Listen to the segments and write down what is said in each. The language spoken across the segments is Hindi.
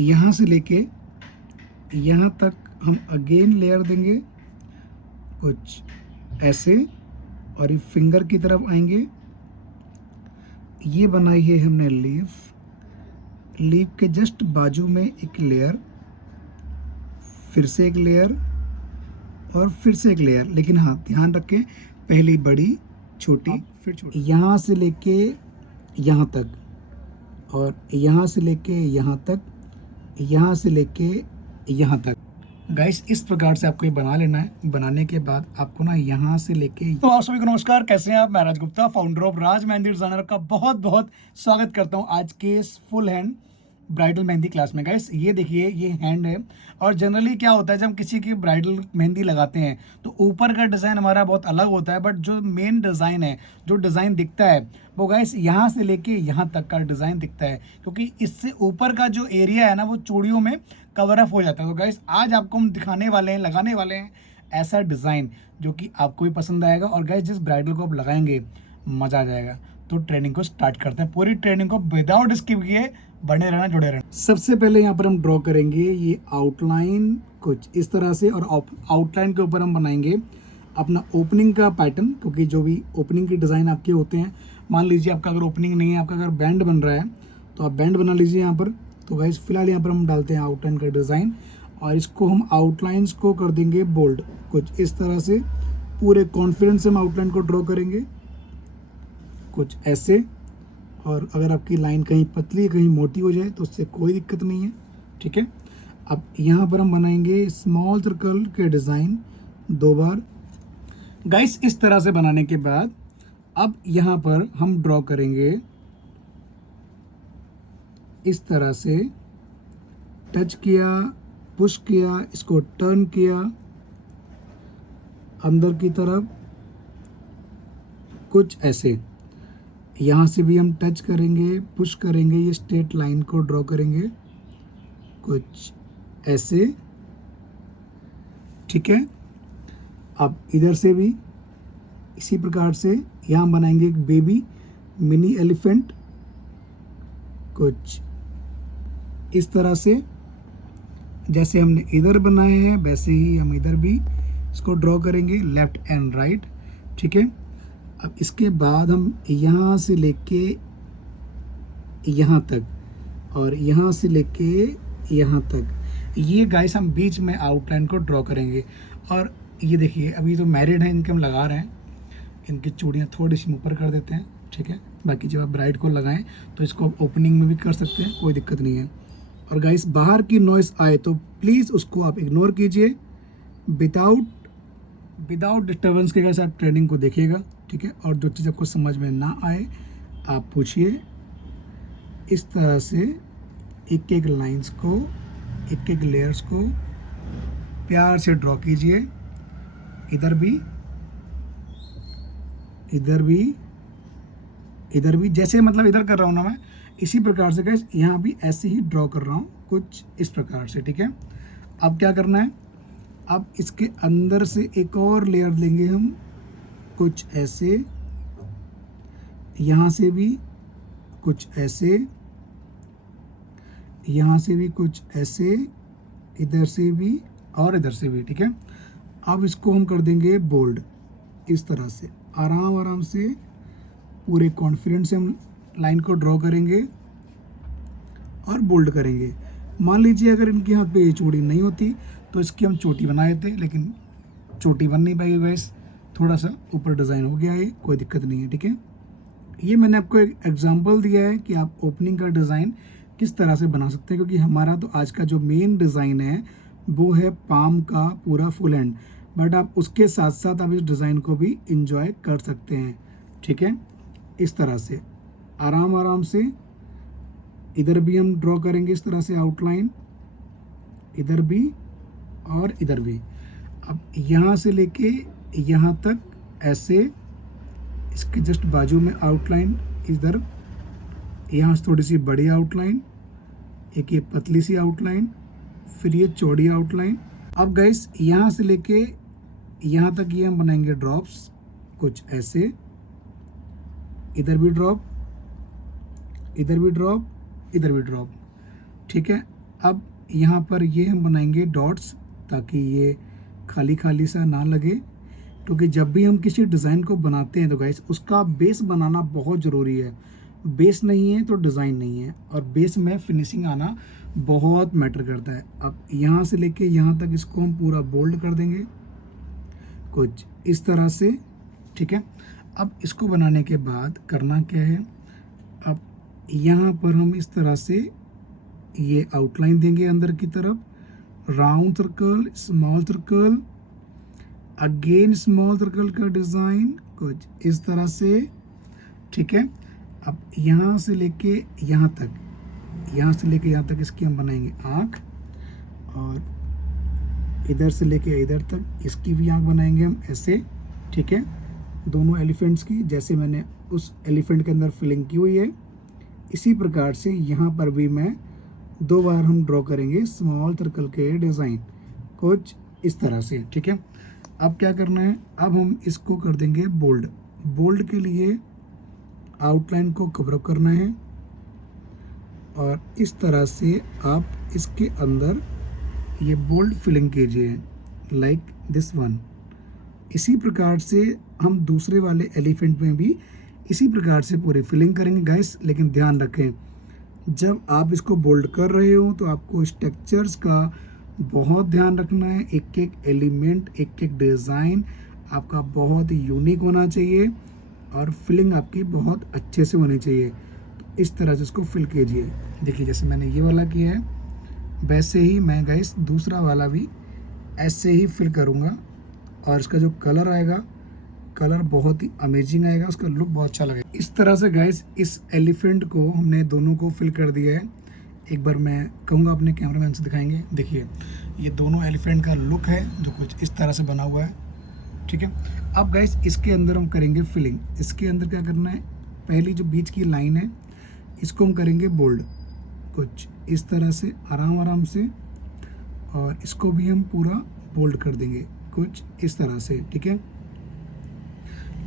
यहाँ से लेके यहाँ तक हम अगेन लेयर देंगे कुछ ऐसे, और ये फिंगर की तरफ आएंगे। ये बनाई है हमने लीफ के जस्ट बाजू में एक लेयर, फिर से एक लेयर और फिर से एक लेयर। लेकिन हाँ, ध्यान रखें, पहली बड़ी, छोटी, फिर छोटी। यहाँ से लेके यहाँ तक, और यहाँ से लेके यहाँ तक, यहाँ से लेके यहाँ तक। गाइस, इस प्रकार से आपको ये बना लेना है। बनाने के बाद आपको ना यहाँ से लेके, तो आप सभी को नमस्कार, कैसे हैं आप? मैं Raj Gupta, founder of Raj Mehndi designer, का बहुत बहुत स्वागत करता हूँ आज के इस full hand bridal mehndi class में। गाइस, ये देखिए, ये हैंड है। और जनरली क्या होता है, जब हम किसी की ब्राइडल मेहंदी लगाते हैं तो ऊपर का डिज़ाइन हमारा बहुत अलग होता है, बट जो मेन डिज़ाइन है, जो डिज़ाइन दिखता है वो गाइस यहाँ से लेके यहाँ तक का डिज़ाइन दिखता है, क्योंकि इससे ऊपर का जो एरिया है ना, वो चूड़ियों में कवर अप हो जाता है। तो गाइस, आज आपको हम दिखाने वाले हैं, लगाने वाले हैं ऐसा डिज़ाइन जो कि आपको भी पसंद आएगा। और गाइस, जिस ब्राइडल को आप लगाएंगे मज़ा आ जाएगा। तो ट्रेनिंग को स्टार्ट करते हैं। पूरी ट्रेनिंग को विदाउट स्किप किए बने रहना, जुड़े रहना। सबसे पहले यहाँ पर हम ड्रॉ करेंगे ये आउटलाइन कुछ इस तरह से, और आउटलाइन के ऊपर हम बनाएंगे अपना ओपनिंग का पैटर्न, क्योंकि जो भी ओपनिंग के डिज़ाइन आपके होते हैं, मान लीजिए आपका अगर ओपनिंग नहीं है, आपका अगर बैंड बन रहा है तो आप बैंड बना लीजिए यहाँ पर। तो गाइस, फिलहाल यहाँ पर हम डालते हैं आउटलाइन का डिज़ाइन, और इसको हम आउटलाइंस को कर देंगे बोल्ड कुछ इस तरह से। पूरे कॉन्फिडेंस से हम आउटलाइन को ड्रॉ करेंगे कुछ ऐसे। और अगर आपकी लाइन कहीं पतली कहीं मोटी हो जाए तो उससे कोई दिक्कत नहीं है, ठीक है। अब यहाँ पर हम बनाएंगे स्मॉल सर्कल के डिज़ाइन 2 बार। गाइस, इस तरह से बनाने के बाद अब यहाँ पर हम ड्रॉ करेंगे इस तरह से। टच किया, पुश किया, इसको टर्न किया अंदर की तरफ कुछ ऐसे। यहाँ से भी हम टच करेंगे, पुश करेंगे, ये स्ट्रेट लाइन को ड्रॉ करेंगे कुछ ऐसे, ठीक है। अब इधर से भी इसी प्रकार से यहाँ बनाएंगे एक बेबी मिनी एलिफेंट कुछ इस तरह से। जैसे हमने इधर बनाए हैं वैसे ही हम इधर भी इसको ड्रॉ करेंगे, लेफ्ट एंड राइट, ठीक है। अब इसके बाद हम यहाँ से लेके यहाँ तक, और यहाँ से लेके यहाँ तक, ये गाइस हम बीच में आउटलाइन को ड्रॉ करेंगे। और ये देखिए, अभी तो मैरिड हैं, इनके हम लगा रहे हैं, इनकी चूड़ियाँ थोड़ी सी ऊपर कर देते हैं, ठीक है। बाकी जब आप ब्राइड को लगाएं तो इसको आप ओपनिंग में भी कर सकते हैं, कोई दिक्कत नहीं है। और गाइस, बाहर की नॉइस आए तो प्लीज़ उसको आप इग्नोर कीजिए, विदाउट डिस्टर्बेंस के। गाइस, आप ट्रेनिंग को देखिएगा, ठीक है। और जो चीज़ आपको समझ में ना आए आप पूछिए। इस तरह से एक एक लाइंस को, एक एक लेयर्स को प्यार से ड्रॉ कीजिए। इधर भी, इधर भी, इधर भी, जैसे मतलब इधर कर रहा हूँ ना मैं, इसी प्रकार से गाइस यहाँ भी ऐसे ही ड्रॉ कर रहा हूँ कुछ इस प्रकार से, ठीक है। अब क्या करना है, अब इसके अंदर से एक और लेयर लेंगे हम कुछ ऐसे, यहाँ से भी कुछ ऐसे, यहाँ से भी कुछ ऐसे, इधर से भी और इधर से भी, ठीक है। अब इसको हम कर देंगे बोल्ड इस तरह से, आराम आराम से पूरे कॉन्फिडेंस से हम लाइन को ड्रॉ करेंगे और बोल्ड करेंगे। मान लीजिए अगर इनके हाथ पे ये चूड़ी नहीं होती तो इसकी हम चोटी बना देते, लेकिन चोटी बन नहीं पाएगी गाइस, थोड़ा सा ऊपर डिज़ाइन हो गया है, कोई दिक्कत नहीं है, ठीक है। ये मैंने आपको एक एग्जांपल दिया है कि आप ओपनिंग का डिज़ाइन किस तरह से बना सकते हैं, क्योंकि हमारा तो आज का जो मेन डिज़ाइन है वो है पाम का पूरा फुल हैंड, बट आप उसके साथ साथ आप इस डिज़ाइन को भी इंजॉय कर सकते हैं, ठीक है। इस तरह से आराम आराम से इधर भी हम ड्रॉ करेंगे इस तरह से आउटलाइन, इधर भी और इधर भी। अब यहाँ से लेके यहाँ तक ऐसे, इसके जस्ट बाजू में आउटलाइन, इधर यहाँ से थोड़ी सी बड़ी आउटलाइन, एक ये पतली सी आउटलाइन, फिर ये चौड़ी आउटलाइन। अब गाइस, यहाँ से लेके यहाँ तक ये हम बनाएंगे ड्रॉप्स कुछ ऐसे, इधर भी ड्रॉप, इधर भी ड्रॉप, इधर भी ड्रॉप, ठीक है। अब यहाँ पर ये हम बनाएंगे डॉट्स, ताकि ये खाली खाली सा ना लगे, क्योंकि जब भी हम किसी डिज़ाइन को बनाते हैं तो गाइस उसका बेस बनाना बहुत ज़रूरी है। बेस नहीं है तो डिज़ाइन नहीं है, और बेस में फिनिशिंग आना बहुत मैटर करता है। अब यहाँ से लेके यहाँ तक इसको हम पूरा बोल्ड कर देंगे कुछ इस तरह से, ठीक है। अब इसको बनाने के बाद करना क्या है, अब यहाँ पर हम इस तरह से ये आउटलाइन देंगे अंदर की तरफ, round circle, small circle, again small circle का डिज़ाइन कुछ इस तरह से, ठीक है। अब यहाँ से लेके यहाँ तक, यहाँ से लेके यहाँ तक इसकी हम बनाएंगे आँख, और इधर से लेके इधर तक इसकी भी आँख बनाएंगे हम ऐसे, ठीक है। दोनों एलिफेंट्स की, जैसे मैंने उस एलिफेंट के अंदर फिलिंग की हुई है, इसी प्रकार से यहाँ पर भी मैं 2 बार हम ड्रॉ करेंगे स्मॉल सर्कल के डिज़ाइन कुछ इस तरह से, ठीक है। अब क्या करना है, अब हम इसको कर देंगे बोल्ड। बोल्ड के लिए आउटलाइन को कवर अप करना है, और इस तरह से आप इसके अंदर ये बोल्ड फिलिंग कीजिए लाइक दिस वन। इसी प्रकार से हम दूसरे वाले एलिफेंट में भी इसी प्रकार से पूरी फिलिंग करेंगे गाइस। लेकिन ध्यान रखें, जब आप इसको बोल्ड कर रहे हो तो आपको स्ट्रक्चर्स का बहुत ध्यान रखना है। एक एक एलिमेंट, एक एक डिज़ाइन आपका बहुत यूनिक होना चाहिए, और फिलिंग आपकी बहुत अच्छे से होनी चाहिए। तो इस तरह से इसको फिल कीजिए। देखिए जैसे मैंने ये वाला किया है, वैसे ही मैं गाइस दूसरा वाला भी ऐसे ही फिल करूँगा, और इसका जो कलर आएगा, कलर बहुत ही अमेजिंग आएगा, उसका लुक बहुत अच्छा लगेगा। इस तरह से गाइस इस एलिफेंट को हमने दोनों को फिल कर दिया है। एक बार मैं कहूँगा अपने कैमरामैन से दिखाएंगे। देखिए ये दोनों एलिफेंट का लुक है जो कुछ इस तरह से बना हुआ है, ठीक है। अब गाइस इसके अंदर हम करेंगे फिलिंग। इसके अंदर क्या करना है, पहली जो बीच की लाइन है इसको हम करेंगे बोल्ड कुछ इस तरह से आराम आराम से, और इसको भी हम पूरा बोल्ड कर देंगे कुछ इस तरह से, ठीक है,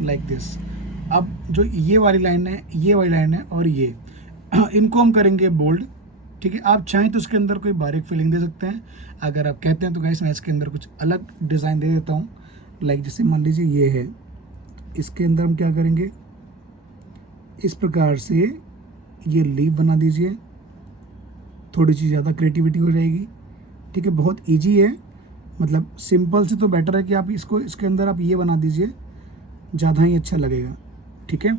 लाइक दिस। अब जो ये वाली लाइन है, ये वाली लाइन है, और ये इनको हम करेंगे बोल्ड, ठीक है। आप चाहें तो इसके अंदर कोई बारीक फिलिंग दे सकते हैं। अगर आप कहते हैं तो गाइस मैं इसके अंदर कुछ अलग डिज़ाइन दे देता हूँ। लाइक जैसे मान लीजिए ये है, इसके अंदर हम क्या करेंगे, इस प्रकार से ये लीफ बना दीजिए। थोड़ी सी ज़्यादा क्रिएटिविटी हो जाएगी, ठीक है। बहुत ईजी है, मतलब सिंपल से तो बेटर है कि आप इसको इसके अंदर आप ये बना दीजिए, ज़्यादा ही अच्छा लगेगा, ठीक है।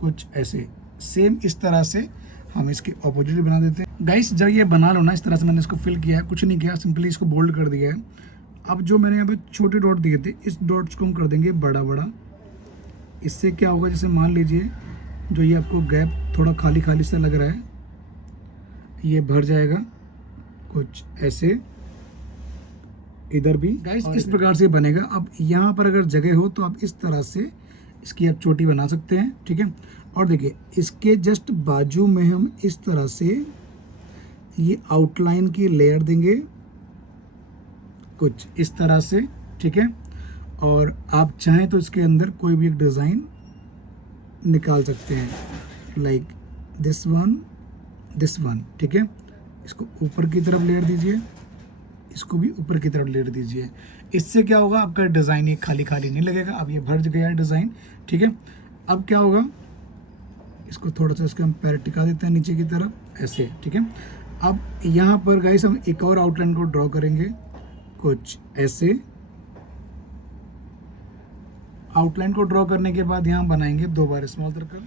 कुछ ऐसे सेम इस तरह से हम इसके ऑपोजिट बना देते हैं गाइस। जब ये बना लो ना इस तरह से, मैंने इसको फिल किया है, कुछ नहीं किया, सिंपली इसको बोल्ड कर दिया है। अब जो मैंने यहाँ पे छोटे डॉट दिए थे, इस डॉट्स को हम कर देंगे बड़ा बड़ा। इससे क्या होगा, जैसे मान लीजिए जो ये आपको गैप थोड़ा खाली खाली सा लग रहा है, ये भर जाएगा कुछ ऐसे। इधर भी गाइस इस प्रकार से बनेगा। अब यहाँ पर अगर जगह हो तो आप इस तरह से इसकी आप चोटी बना सकते हैं, ठीक है। और देखिए इसके जस्ट बाजू में हम इस तरह से ये आउटलाइन की लेयर देंगे कुछ इस तरह से, ठीक है। और आप चाहें तो इसके अंदर कोई भी एक डिज़ाइन निकाल सकते हैं, लाइक दिस वन, ठीक है। इसको ऊपर की तरफ लेयर दीजिए, इसको भी ऊपर की तरफ लेयर दीजिए। इससे क्या होगा, आपका डिज़ाइन ये खाली खाली नहीं लगेगा। अब ये भर गया है डिज़ाइन, ठीक है। अब क्या होगा, इसको थोड़ा सा इसका हम पैर टिका देते हैं नीचे की तरफ ऐसे, ठीक है। अब यहाँ पर गाइस हम एक और आउटलाइन को ड्रॉ करेंगे कुछ ऐसे। आउटलाइन को ड्रॉ करने के बाद यहाँ बनाएंगे 2 बार स्मॉल सर्कल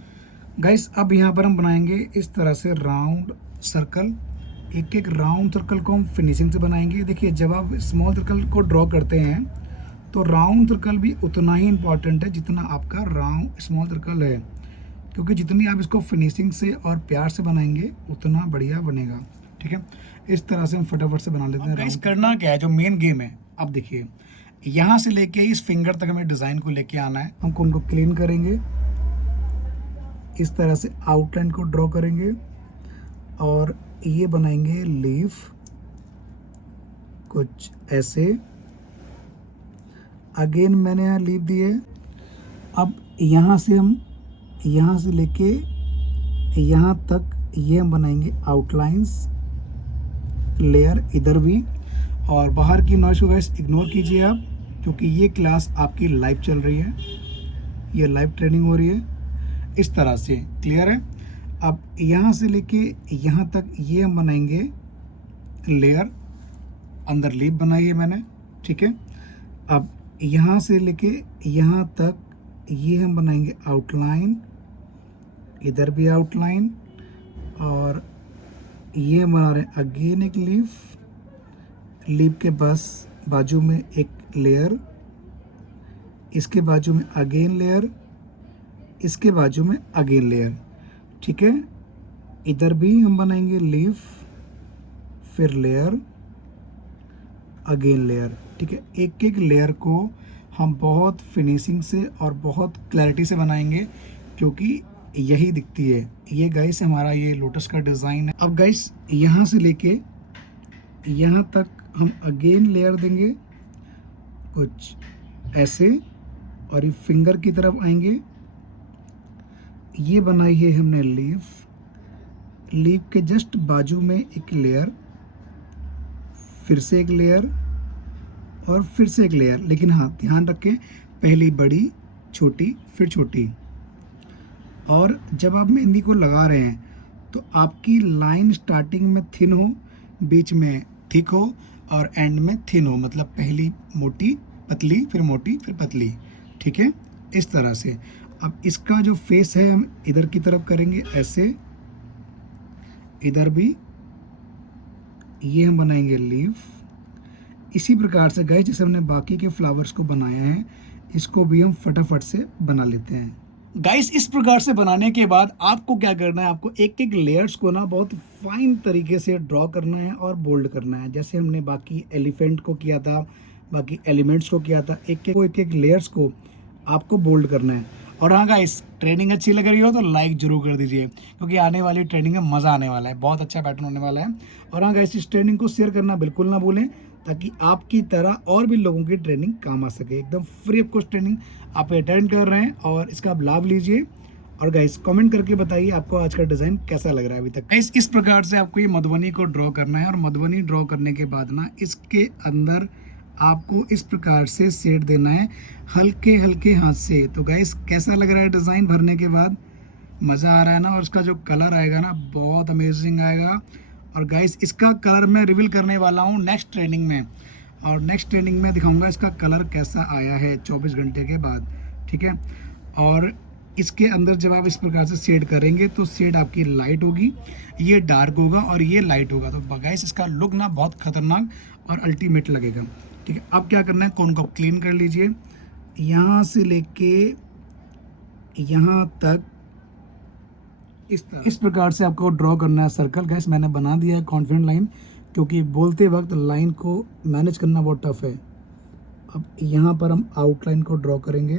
गाइस। अब यहाँ पर हम बनाएंगे इस तरह से राउंड सर्कल। एक एक राउंड सर्कल को हम फिनिशिंग से बनाएंगे। देखिए जब आप स्मॉल सर्कल को ड्रॉ करते हैं तो राउंड सर्कल भी उतना ही इम्पॉर्टेंट है जितना आपका राउंड स्मॉल सर्कल है, क्योंकि जितनी आप इसको फिनिशिंग से और प्यार से बनाएंगे उतना बढ़िया बनेगा, ठीक है। इस तरह से हम फटाफट से बना लेते हैं। गाइस करना क्या है, जो मेन गेम है, अब देखिए यहाँ से लेके इस फिंगर तक हमें डिज़ाइन को लेके आना है। हमको उनको क्लीन करेंगे, इस तरह से आउटलाइन को ड्रॉ करेंगे, और ये बनाएंगे लीफ कुछ ऐसे। अगेन मैंने यहाँ लीफ दिए। अब यहाँ से हम यहाँ से लेके यहाँ तक ये हम बनाएंगे आउटलाइंस लेयर इधर भी। और बाहर की नॉइस को गाइस इग्नोर कीजिए आप, क्योंकि ये क्लास आपकी लाइव चल रही है, ये लाइव ट्रेनिंग हो रही है। इस तरह से क्लियर है। अब यहाँ से लेके यहाँ तक ये हम बनाएंगे लेयर, अंदर लीफ बनाई है मैंने, ठीक है। अब यहाँ से लेके यहाँ तक ये हम बनाएंगे आउटलाइन, इधर भी आउटलाइन, और ये हम बना रहे हैं अगेन एक लीफ, लीफ के बस बाजू में एक लेयर, इसके बाजू में अगेन लेयर, इसके बाजू में अगेन लेयर, ठीक है। इधर भी हम बनाएंगे लीफ, फिर लेयर, अगेन लेयर, ठीक है। एक एक लेयर को हम बहुत फिनिशिंग से और बहुत क्लैरिटी से बनाएंगे, क्योंकि यही दिखती है। ये गाइस हमारा ये लोटस का डिज़ाइन है। अब गाइस यहाँ से लेके यहाँ तक हम अगेन लेयर देंगे कुछ ऐसे, और ये फिंगर की तरफ आएंगे। ये बनाई है हमने लीफ, लीफ के जस्ट बाजू में एक लेयर, फिर से एक लेयर, और फिर से एक लेयर। लेकिन हाँ, ध्यान रखें, पहली बड़ी, छोटी, फिर छोटी। और जब आप मेहंदी को लगा रहे हैं तो आपकी लाइन स्टार्टिंग में थिन हो, बीच में थिक हो, और एंड में थिन हो, मतलब पहली मोटी पतली, फिर मोटी, फिर पतली, ठीक है, इस तरह से। अब इसका जो फेस है हम इधर की तरफ करेंगे ऐसे, इधर भी ये हम बनाएंगे लीफ। इसी प्रकार से गाइस जैसे हमने बाकी के फ्लावर्स को बनाया है, इसको भी हम फटाफट से बना लेते हैं। गाइस इस प्रकार से बनाने के बाद आपको क्या करना है, आपको एक एक लेयर्स को ना बहुत फाइन तरीके से ड्रॉ करना है और बोल्ड करना है। जैसे हमने बाकी एलिफेंट को किया था, बाकी एलिमेंट्स को किया था, एक एक लेयर्स को आपको बोल्ड करना है। और हाँ गाइस, ट्रेनिंग अच्छी लग रही हो तो लाइक जरूर कर दीजिए, क्योंकि आने वाली ट्रेनिंग में मज़ा आने वाला है, बहुत अच्छा पैटर्न होने वाला है। और हाँ गाइस, इस ट्रेनिंग को शेयर करना बिल्कुल ना भूलें, ताकि आपकी तरह और भी लोगों की ट्रेनिंग काम आ सके। एकदम फ्री ऑफ कॉस्ट ट्रेनिंग आप अटेंड कर रहे हैं और इसका आप लाभ लीजिए। और गाइस कमेंट करके बताइए आपको आज का डिज़ाइन कैसा लग रहा है अभी तक। गाइस इस प्रकार से आपको ये मधुबनी को ड्रॉ करना है, और मधुबनी ड्रॉ करने के बाद ना इसके अंदर आपको इस प्रकार से शेड देना है हल्के हल्के हाथ से। तो गाइस कैसा लग रहा है डिज़ाइन भरने के बाद? मज़ा आ रहा है ना? और इसका जो कलर आएगा ना, बहुत अमेजिंग आएगा। और गाइस इसका कलर मैं रिवील करने वाला हूँ नेक्स्ट ट्रेनिंग में, और नेक्स्ट ट्रेनिंग में दिखाऊंगा इसका कलर कैसा आया है 24 घंटे के बाद, ठीक है। और इसके अंदर जब आप इस प्रकार से शेड करेंगे तो शेड आपकी लाइट होगी, ये डार्क होगा और ये लाइट होगा। तो गाइस इसका लुक ना बहुत खतरनाक और अल्टीमेट लगेगा, ठीक है। अब क्या करना है, कोन को क्लीन कर लीजिए, यहाँ से लेके यहाँ तक इस प्रकार से आपको ड्रॉ करना है सर्कल। गाइस मैंने बना दिया है कॉन्फिडेंट लाइन, क्योंकि बोलते वक्त लाइन को मैनेज करना बहुत टफ है। अब यहाँ पर हम आउटलाइन को ड्रॉ करेंगे।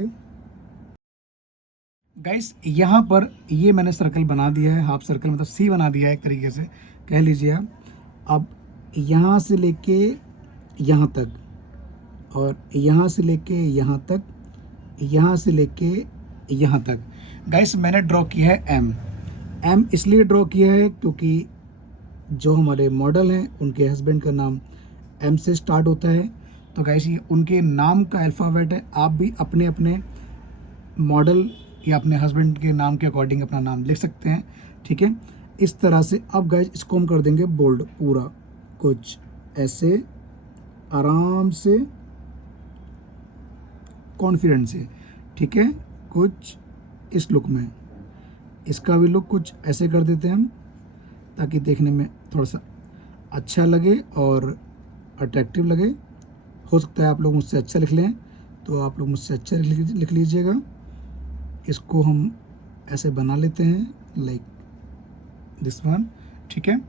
गाइस यहाँ पर ये मैंने सर्कल बना दिया है, हाफ सर्कल मतलब सी बना दिया है एक तरीके से कह लीजिए आप। अब यहाँ से लेके यहाँ तक, और यहाँ से लेके यहाँ तक, यहाँ से लेके यहाँ तक गाइस मैंने ड्रॉ किया है एम इसलिए ड्रॉ किया है क्योंकि जो हमारे मॉडल हैं उनके हस्बैंड का नाम एम से स्टार्ट होता है। तो गाइस ये उनके नाम का अल्फ़ाबेट है। आप भी अपने अपने मॉडल या अपने हस्बैंड के नाम के अकॉर्डिंग अपना नाम लिख सकते हैं, ठीक है, इस तरह से। अब गाइस इसको हम कर देंगे बोल्ड पूरा, कुछ ऐसे आराम से कॉन्फिडेंस से, ठीक है, कुछ इस लुक में। इसका भी लुक कुछ ऐसे कर देते हैं हम, ताकि देखने में थोड़ा सा अच्छा लगे और अट्रैक्टिव लगे। हो सकता है आप लोग मुझसे अच्छा लिख लें, तो आप लोग मुझसे अच्छा लिख लीजिएगा। इसको हम ऐसे बना लेते हैं लाइक दिस वन, ठीक है।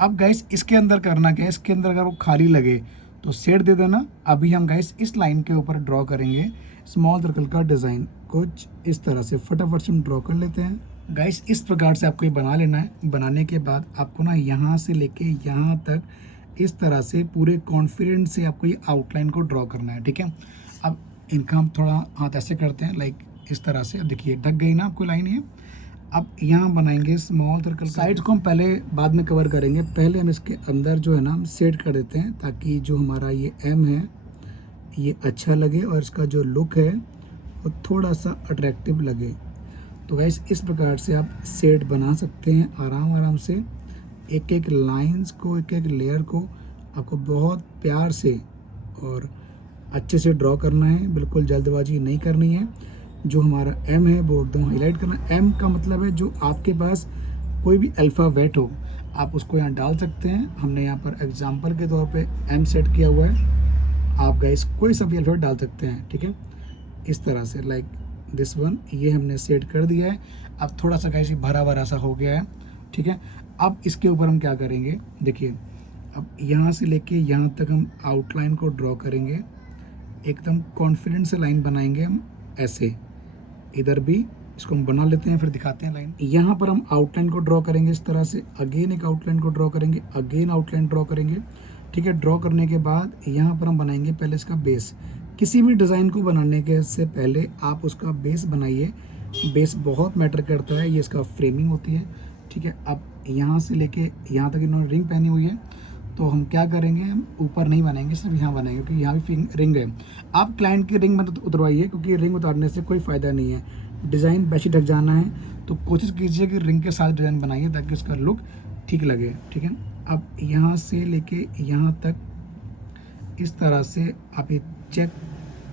अब गाइस इसके अंदर करना क्या है, इसके अंदर अगर वो खाली लगे तो शेड दे देना। अभी हम गाइस इस लाइन के ऊपर ड्रॉ करेंगे स्मॉल सर्कल का डिज़ाइन, कुछ इस तरह से फटाफट से हम ड्रॉ कर लेते हैं। गाइस इस प्रकार से आपको ये बना लेना है। बनाने के बाद आपको ना यहाँ से लेके यहाँ तक इस तरह से पूरे कॉन्फिडेंस से आपको ये आउटलाइन को ड्रॉ करना है, ठीक है। अब इनका हम थोड़ा हाथ ऐसे करते हैं लाइक इस तरह से। अब देखिए ढक गई ना आपको लाइन ये। अब यहाँ बनाएंगे स्मॉल सर्कल। साइड्स को हम पहले बाद में कवर करेंगे, पहले हम इसके अंदर जो है ना हम सेट कर देते हैं ताकि जो हमारा ये एम है ये अच्छा लगे और इसका जो लुक है वो थोड़ा सा अट्रैक्टिव लगे। तो गाइस इस प्रकार से आप सेट बना सकते हैं आराम आराम से। एक एक लाइंस को, एक एक लेयर को आपको बहुत प्यार से और अच्छे से ड्रॉ करना है, बिल्कुल जल्दबाजी नहीं करनी है। जो हमारा एम है वो एकदम हाईलाइट करना है। एम का मतलब है जो आपके पास कोई भी अल्फ़ाबेट हो आप उसको यहाँ डाल सकते हैं। हमने यहाँ पर एग्जांपल के तौर पे एम सेट किया हुआ है, आप गाइस कोई सा भी अल्फ़ाबेट डाल सकते हैं, ठीक है। इस तरह से लाइक दिस वन, ये हमने सेट कर दिया है। अब थोड़ा सा गाइस भरा भरा सा हो गया है, ठीक है। अब इसके ऊपर हम क्या करेंगे, देखिए अब यहाँ से लेके यहाँ तक हम आउटलाइन को ड्रॉ करेंगे, एकदम कॉन्फिडेंट से लाइन बनाएंगे हम ऐसे। इधर भी इसको हम बना लेते हैं, फिर दिखाते हैं लाइन। यहाँ पर हम आउटलाइन को ड्रॉ करेंगे इस तरह से, अगेन एक आउटलाइन को ड्रॉ करेंगे, अगेन आउटलाइन ड्रॉ करेंगे, ठीक है। ड्रॉ करने के बाद यहाँ पर हम बनाएंगे पहले इसका बेस। किसी भी डिज़ाइन को बनाने के से पहले आप उसका बेस बनाइए, बेस बहुत मैटर करता है, ये इसका फ्रेमिंग होती है, ठीक है। अब यहाँ से लेके यहाँ तक इन्होंने रिंग पहनी हुई है, तो हम क्या करेंगे, हम ऊपर नहीं बनाएंगे, सिर्फ यहाँ बनाएंगे क्योंकि यहाँ भी रिंग है। आप क्लाइंट की रिंग मत उतरवाइए क्योंकि रिंग उतारने से कोई फ़ायदा नहीं है। डिज़ाइन वैसे ढक जाना है तो कोशिश कीजिए कि रिंग के साथ डिज़ाइन बनाइए ताकि उसका लुक ठीक लगे, ठीक है। अब यहाँ से लेके यहाँ तक इस तरह से आप ये चेक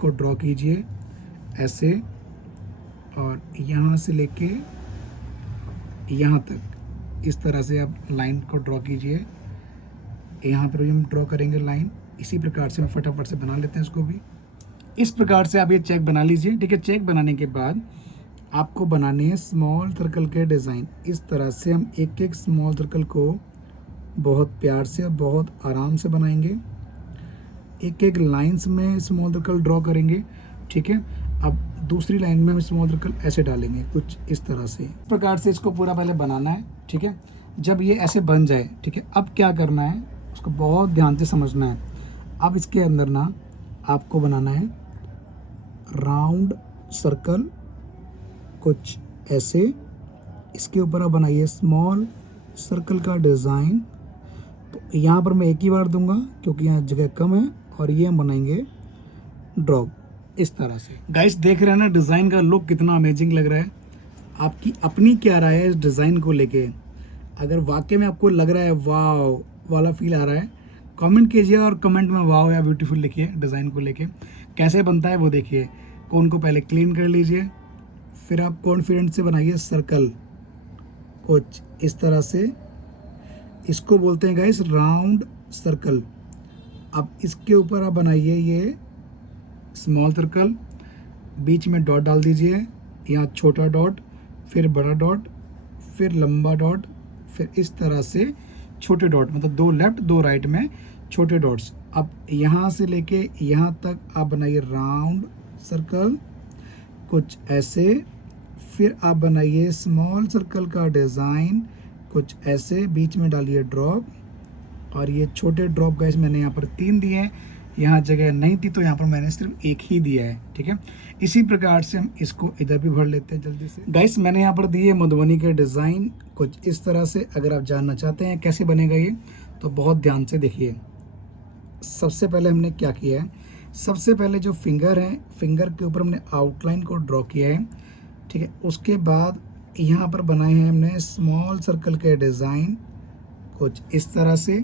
को ड्रॉ कीजिए ऐसे, और यहाँ से लेके यहाँ तक इस तरह से आप लाइन को ड्रॉ कीजिए। यहाँ पर भी हम ड्रॉ करेंगे लाइन, इसी प्रकार से हम फटाफट से बना लेते हैं इसको भी। इस प्रकार से आप ये चेक बना लीजिए, ठीक है। चेक बनाने के बाद आपको बनाने हैं स्मॉल सर्कल के डिज़ाइन। इस तरह से हम एक एक स्मॉल सर्कल को बहुत प्यार से और बहुत आराम से बनाएंगे, एक एक लाइंस में स्मॉल सर्कल ड्रॉ करेंगे, ठीक है। अब दूसरी लाइन में हम स्मॉल सर्कल ऐसे डालेंगे कुछ इस तरह से। इस प्रकार से इसको पूरा पहले बनाना है, ठीक है। जब ये ऐसे बन जाए, ठीक है, अब क्या करना है उसको बहुत ध्यान से समझना है। अब इसके अंदर ना आपको बनाना है राउंड सर्कल कुछ ऐसे, इसके ऊपर आप बनाइए स्मॉल सर्कल का डिज़ाइन। तो यहाँ पर मैं एक ही बार दूंगा क्योंकि यहाँ जगह कम है, और ये हम बनाएंगे ड्रॉप इस तरह से। गाइस देख रहे हैं ना डिज़ाइन का लुक कितना अमेजिंग लग रहा है। आपकी अपनी क्या राय है इस डिज़ाइन को लेके? अगर वाकई में आपको लग रहा है वाव वाला फील आ रहा है, कमेंट कीजिए और कमेंट में वाव या ब्यूटीफुल लिखिए। डिज़ाइन को लेके कैसे बनता है वो देखिए। कोन को पहले क्लीन कर लीजिए, फिर आप कॉन्फिडेंट से बनाइए सर्कल कुछ इस तरह से, इसको बोलते हैं गाइस राउंड सर्कल। अब इसके ऊपर आप बनाइए ये स्मॉल सर्कल, बीच में डॉट डाल दीजिए, यहाँ छोटा डॉट, फिर बड़ा डॉट, फिर लंबा डॉट, फिर इस तरह से छोटे डॉट, मतलब 2 लेफ्ट 2 राइट में छोटे डॉट्स। अब यहाँ से लेके यहाँ तक आप बनाइए राउंड सर्कल कुछ ऐसे, फिर आप बनाइए स्मॉल सर्कल का डिज़ाइन कुछ ऐसे, बीच में डालिए ड्रॉप, और ये छोटे ड्रॉप गाइस मैंने यहाँ पर 3 दिए हैं, यहाँ जगह नहीं थी तो यहाँ पर मैंने सिर्फ एक ही दिया है, ठीक है। इसी प्रकार से हम इसको इधर भी भर लेते हैं जल्दी से। गाइस मैंने यहाँ पर दिए मधुबनी के डिज़ाइन कुछ इस तरह से। अगर आप जानना चाहते हैं कैसे बनेगा ये तो बहुत ध्यान से देखिए। सबसे पहले हमने क्या किया है, सबसे पहले जो फिंगर है, फिंगर के ऊपर हमने आउटलाइन को ड्रॉ किया है, ठीक है। उसके बाद यहाँ पर बनाए हैं हमने स्मॉल सर्कल के डिज़ाइन कुछ इस तरह से।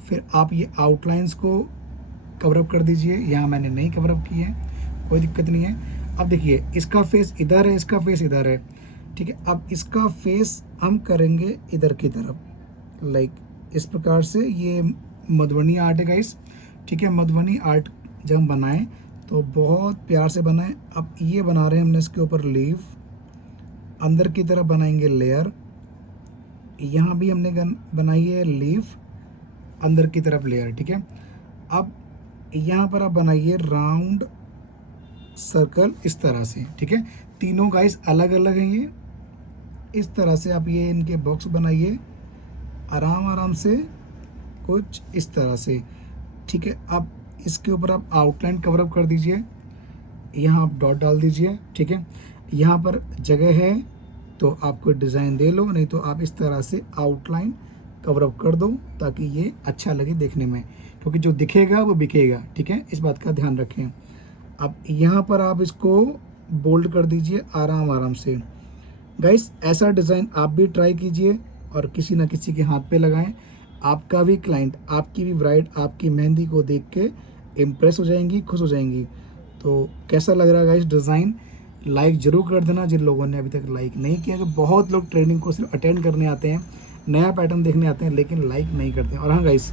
फिर आप ये आउटलाइंस को कवर अप कर दीजिए, यहाँ मैंने नहीं कवर अप की है, कोई दिक्कत नहीं है। अब देखिए इसका फेस इधर है, इसका फेस इधर है, ठीक है। अब इसका फेस हम करेंगे इधर की तरफ, लाइक इस प्रकार से। ये मधुबनी आर्ट है गाइस, ठीक है। मधुबनी आर्ट जब हम बनाएं तो बहुत प्यार से बनाएं। अब ये बना रहे हैं हमने इसके ऊपर लीफ, अंदर की तरफ बनाएंगे लेयर, यहाँ भी हमने बनाई है लीफ, अंदर की तरफ लेयर, ठीक है। अब यहाँ पर आप बनाइए राउंड सर्कल इस तरह से, ठीक है। तीनों गाइस अलग अलग हैं ये। इस तरह से आप ये इनके बॉक्स बनाइए आराम आराम से कुछ इस तरह से, ठीक है। अब इसके ऊपर आप आउटलाइन कवर अप कर दीजिए, यहाँ आप डॉट डाल दीजिए, ठीक है। यहाँ पर जगह है तो आप कोई डिज़ाइन दे लो, नहीं तो आप इस तरह से आउटलाइन कवर अप कर दो ताकि ये अच्छा लगे देखने में, क्योंकि जो दिखेगा वो बिकेगा, ठीक है, इस बात का ध्यान रखें। अब यहाँ पर आप इसको बोल्ड कर दीजिए आराम आराम से। गाइस ऐसा डिज़ाइन आप भी ट्राई कीजिए और किसी ना किसी के हाथ पे लगाएं। आपका भी क्लाइंट, आपकी भी ब्राइड आपकी मेहंदी को देख के इम्प्रेस हो जाएंगी, खुश हो जाएंगी। तो कैसा लग रहा है गाइस डिज़ाइन? लाइक ज़रूर कर देना जिन लोगों ने अभी तक लाइक नहीं किया। कि बहुत लोग ट्रेनिंग को सिर्फ अटेंड करने आते हैं, नया पैटर्न देखने आते हैं, लेकिन लाइक नहीं करते हैं। और हाँ गाइस,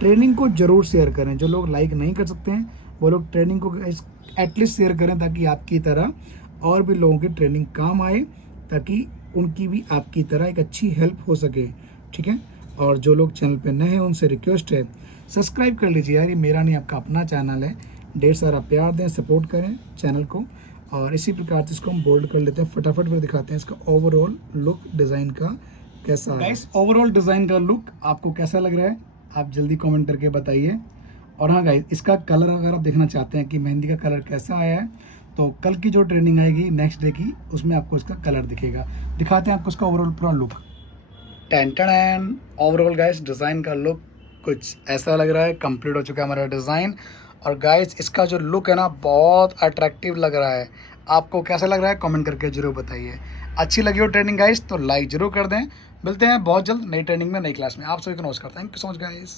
ट्रेनिंग को ज़रूर शेयर करें। जो लोग लाइक नहीं कर सकते हैं वो लोग ट्रेनिंग को एटलीस्ट शेयर करें, ताकि आपकी तरह और भी लोगों की ट्रेनिंग काम आए, ताकि उनकी भी आपकी तरह एक अच्छी हेल्प हो सके, ठीक है। और जो लोग चैनल पे नए हैं उनसे रिक्वेस्ट है सब्सक्राइब कर लीजिए यार, ये मेरा नहीं आपका अपना चैनल है। ढेर सारा प्यार दें, सपोर्ट करें चैनल को। और इसी प्रकार से इसको हम बोल्ड कर लेते हैं, फटाफट फिर दिखाते हैं इसका ओवरऑल लुक डिज़ाइन का कैसा है। गाइस ओवरऑल डिज़ाइन का लुक आपको कैसा लग रहा है आप जल्दी कमेंट करके बताइए। और हाँ गाइस, इसका कलर अगर आप देखना चाहते हैं कि मेहंदी का कलर कैसा आया है, तो कल की जो ट्रेनिंग आएगी नेक्स्ट डे की, उसमें आपको इसका कलर दिखेगा। दिखाते हैं आपको इसका ओवरऑल पूरा look. Ten overall guys design का लुक कुछ ऐसा लग रहा है। कंप्लीट हो चुका है हमारा डिज़ाइन। और गाइस इसका जो लुक है ना बहुत अट्रैक्टिव लग रहा है। आपको कैसा लग रहा है कमेंट करके ज़रूर बताइए। अच्छी लगी हो ट्रेनिंग गाइस तो लाइक ज़रूर कर दें। मिलते हैं बहुत जल्द नई ट्रेनिंग में, नई क्लास में। आप सभी को नमस्कार। Thank you so much guys.